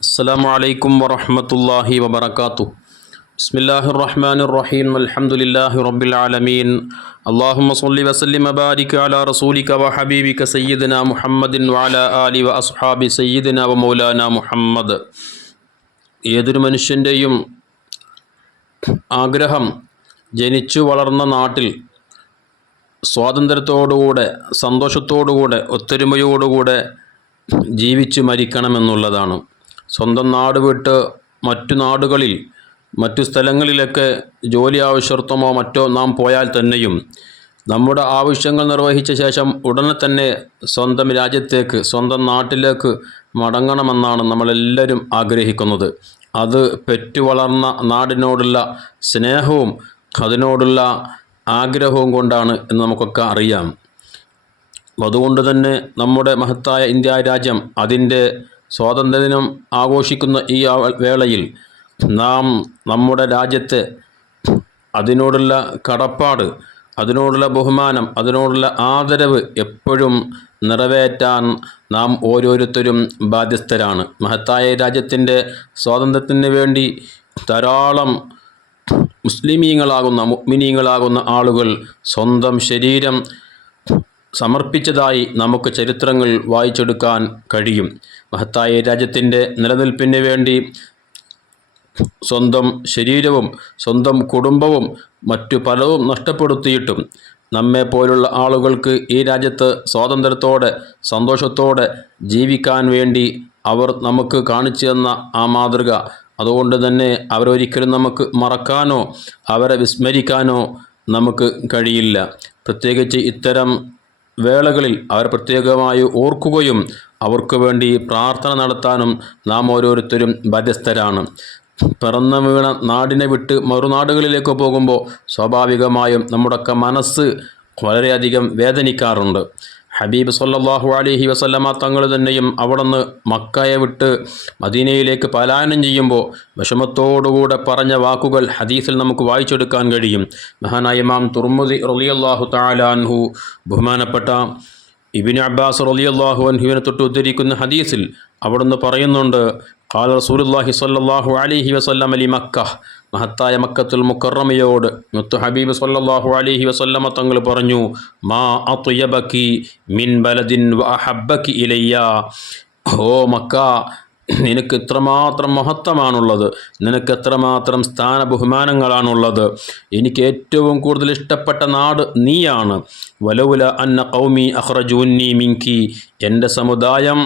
السلام عليكم ورحمة الله وبركاته بسم الله الرحمن الرحيم الحمد لله رب العالمين اللهم صل وسلم وبارك على رسولك وحبيبك سيدنا محمد وعلى آله وأصحاب سيدنا ومولانا محمد ഏതൊരു മനുഷ്യൻ്റെയും ആഗ്രഹം ജനിച്ചു വളർന്ന നാട്ടിൽ സ്വാതന്ത്ര്യത്തോടുകൂടെ സന്തോഷത്തോടുകൂടെ ഒത്തൊരുമയോടുകൂടെ ജീവിച്ചു മരിക്കണമെന്നുള്ളതാണ് സ്വന്തം നാട് വിട്ട് മറ്റു നാടുകളിൽ മറ്റു സ്ഥലങ്ങളിലൊക്കെ ജോലി ആവശ്യാർത്ഥമോ മറ്റോ നാം പോയാൽ തന്നെയും നമ്മുടെ ആവശ്യങ്ങൾ നിർവഹിച്ച ശേഷം ഉടനെ തന്നെ സ്വന്തം രാജ്യത്തേക്ക് സ്വന്തം നാട്ടിലേക്ക് മടങ്ങണമെന്നാണ് നമ്മളെല്ലാവരും ആഗ്രഹിക്കുന്നത്. അത് പെറ്റു വളർന്ന നാടിനോടുള്ള സ്നേഹവും അതിനോടുള്ള ആഗ്രഹവും കൊണ്ടാണ് എന്ന് നമുക്കൊക്കെ അറിയാം. അതുകൊണ്ട് തന്നെ നമ്മുടെ മഹത്തായ ഇന്ത്യ രാജ്യം അതിന്റെ സ്വാതന്ത്ര്യദിനം ആഘോഷിക്കുന്ന ഈ വേളയിൽ നാം നമ്മുടെ രാജ്യത്തെ അതിനോടുള്ള കടപ്പാട് അതിനോടുള്ള ബഹുമാനം അതിനോടുള്ള ആദരവ് എപ്പോഴും നിറവേറ്റാൻ നാം ഓരോരുത്തരും ബാധ്യസ്ഥരാണ്. മഹത്തായ രാജ്യത്തിന്റെ സ്വാതന്ത്ര്യത്തിന് വേണ്ടി ധാരാളം മുസ്ലിമീങ്ങളാകുന്ന മുഗ്മിനീങ്ങളാകുന്ന ആളുകൾ സ്വന്തം ശരീരം സമർപ്പിച്ചതായി നമുക്ക് ചരിത്രങ്ങൾ വായിച്ചെടുക്കാൻ കഴിയും. മഹത്തായ രാജ്യത്തിന്റെ നിലനിൽപ്പിന് വേണ്ടി സ്വന്തം ശരീരവും സ്വന്തം കുടുംബവും മറ്റു പലവും നഷ്ടപ്പെടുത്തിയിട്ടും നമ്മെ പോലുള്ള ആളുകൾക്ക് ഈ രാജ്യത്ത് സ്വാതന്ത്ര്യത്തോടെ സന്തോഷത്തോടെ ജീവിക്കാൻ വേണ്ടി അവർ നമുക്ക് കാണിച്ചു തന്ന ആ മാതൃക. അതുകൊണ്ട് തന്നെ അവരൊരിക്കലും നമുക്ക് മറക്കാനോ അവരെ വിസ്മരിക്കാനോ നമുക്ക് കഴിയില്ല. പ്രത്യേകിച്ച് ഇത്തരം വേളകളിൽ അവർ പ്രത്യേകമായി ഓർക്കുകയും അവർക്ക് വേണ്ടി പ്രാർത്ഥന നടത്താനും നാം ഓരോരുത്തരും ബാധ്യസ്ഥരാണ്. പിറന്ന വീണ നാടിനെ വിട്ട് മറുനാടുകളിലേക്ക് പോകുമ്പോൾ സ്വാഭാവികമായും നമ്മുടെയൊക്കെ മനസ്സ് വളരെയധികം വേദനിക്കാറുണ്ട്. ഹബീബ് സല്ലാഹു അലഹി വസല്ലമ തങ്ങൾ തന്നെയും അവിടുന്ന് മക്കയെ വിട്ട് മദീനയിലേക്ക് പലായനം ചെയ്യുമ്പോൾ വിഷമത്തോടുകൂടെ പറഞ്ഞ വാക്കുകൾ ഹദീസിൽ നമുക്ക് വായിച്ചെടുക്കാൻ കഴിയും. മഹാനായ ഇമാം തുർമുദി റളിയല്ലാഹു താലാൻഹു ബഹുമാനപ്പെട്ട ഇബിൻ അബ്ബാസ് റളിയല്ലാഹു അൻഹുവിനെ തൊട്ട് ഉദ്ധരിക്കുന്ന ഹദീസിൽ അവിടുന്ന് പറയുന്നുണ്ട് ഖാല റസൂലുള്ളാഹി സ്വല്ലല്ലാഹു അലൈഹി വസല്ലം അലി മക്ക മഹത്തായ മക്കത്തുൽ മുക്കറമയോട്. മുത്തു ഹബീബ് സ്വല്ലല്ലാഹു അലൈഹി വസല്ലമ തങ്ങൾ പറഞ്ഞു മാ അത്യബക്കി മിൻ ബലദിൻ വ അഹബ്ബക്കി ഇലയ്യ. ഓ മക്ക നിനക്ക് ഇത്രമാത്രം മഹത്വമാണുള്ളത് നിനക്ക് എത്രമാത്രം സ്ഥാന ബഹുമാനങ്ങളാണുള്ളത് എനിക്ക് ഏറ്റവും കൂടുതൽ ഇഷ്ടപ്പെട്ട നാട് നീയാണ്. വലൗല അന്ന കൗമി അഹ്റജൂന്നി മിങ്കി എന്റെ സമുദായം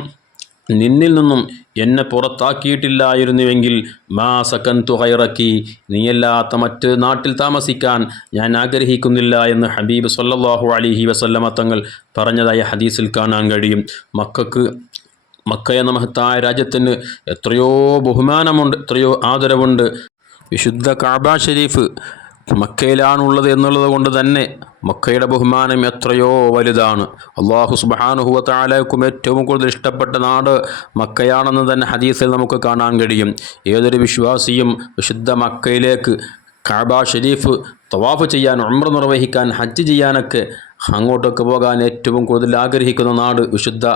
നിന്നിൽ നിന്നും എന്നെ പുറത്താക്കിയിട്ടില്ലായിരുന്നുവെങ്കിൽ മാ സക്കൻ തുഹൈറക്കി നീയല്ലാത്ത മറ്റ് നാട്ടിൽ താമസിക്കാൻ ഞാൻ ആഗ്രഹിക്കുന്നില്ല എന്ന് ഹബീബ് സല്ലാഹു അലിഹി വസല്ലമ തങ്ങൾ പറഞ്ഞതായ ഹദീസിൽ കാണാൻ കഴിയും. മക്കൾക്ക് മക്ക എന്ന മഹത്തായ രാജ്യത്തിന് എത്രയോ ബഹുമാനമുണ്ട് എത്രയോ ആദരവുണ്ട്. വിശുദ്ധ കാബ ഷരീഫ് മക്കയിലാണുള്ളത് എന്നുള്ളത് കൊണ്ട് തന്നെ മക്കയുടെ ബഹുമാനം എത്രയോ വലുതാണ്. അള്ളാഹു സുബാനുഹുവ താലക്കും ഏറ്റവും കൂടുതൽ ഇഷ്ടപ്പെട്ട നാട് മക്കയാണെന്ന് തന്നെ ഹദീസിൽ നമുക്ക് കാണാൻ കഴിയും. ഏതൊരു വിശ്വാസിയും വിശുദ്ധ മക്കയിലേക്ക് കാബ ഷരീഫ് തവാഫ് ചെയ്യാൻ ഉംറ നിർവഹിക്കാൻ ഹജ്ജ് ചെയ്യാനൊക്കെ അങ്ങോട്ടൊക്കെ പോകാൻ ഏറ്റവും കൂടുതൽ ആഗ്രഹിക്കുന്ന നാട് വിശുദ്ധ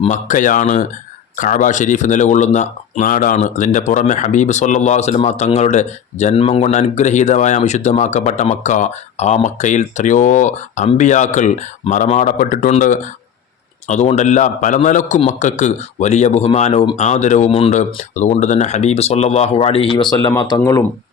മക്കയാണ്. കാബ ഷെരീഫ് നിലകൊള്ളുന്ന നാടാണ്. അതിന്റെ പുറമെ ഹബീബ് സല്ലല്ലാഹു അലൈഹി വസല്ലമ തങ്ങളുടെ ജന്മം കൊണ്ട് അനുഗ്രഹീതമായ വിശുദ്ധമാക്കപ്പെട്ട മക്ക. ആ മക്കയിൽ എത്രയോ അമ്പിയാക്കൾ മറമാടപ്പെട്ടിട്ടുണ്ട്. അതുകൊണ്ടെല്ലാം പല നിലക്കും മക്കൾക്ക് വലിയ ബഹുമാനവും ആദരവുമുണ്ട്. അതുകൊണ്ട് തന്നെ ഹബീബ് സല്ലാഹു അലൈഹി വസല്ലമ തങ്ങളും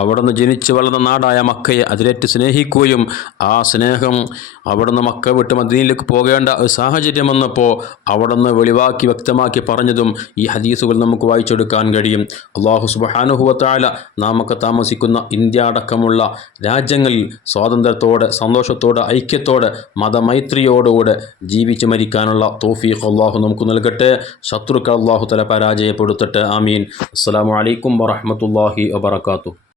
അവിടുന്ന് ജനിച്ചു വളർന്ന നാടായ മക്കയെ അതിലേറ്റ് സ്നേഹിക്കുകയും ആ സ്നേഹം അവിടുന്ന് മക്ക വിട്ട് മദീനിലേക്ക് പോകേണ്ട ഒരു സാഹചര്യം വന്നപ്പോൾ അവിടുന്ന് വെളിവാക്കി വ്യക്തമാക്കി പറഞ്ഞതും ഈ ഹദീസുകൾ നമുക്ക് വായിച്ചെടുക്കാൻ കഴിയും. അള്ളാഹു സുബഹാനുഹുവത്തായ നാമൊക്കെ താമസിക്കുന്ന ഇന്ത്യ അടക്കമുള്ള രാജ്യങ്ങളിൽ സ്വാതന്ത്ര്യത്തോടെ സന്തോഷത്തോടെ ഐക്യത്തോടെ മതമൈത്രിയോടുകൂടെ ജീവിച്ചു മരിക്കാനുള്ള തോഫീഖ് അള്ളാഹു നമുക്ക് നൽകട്ടെ. ശത്രുക്കൾ അള്ളാഹു തല പരാജയപ്പെടുത്തട്ടെ. ആമീൻ. അസ്സാം വലൈക്കും വറഹ്മത്തുള്ളാഹി വബറകാതുഹു.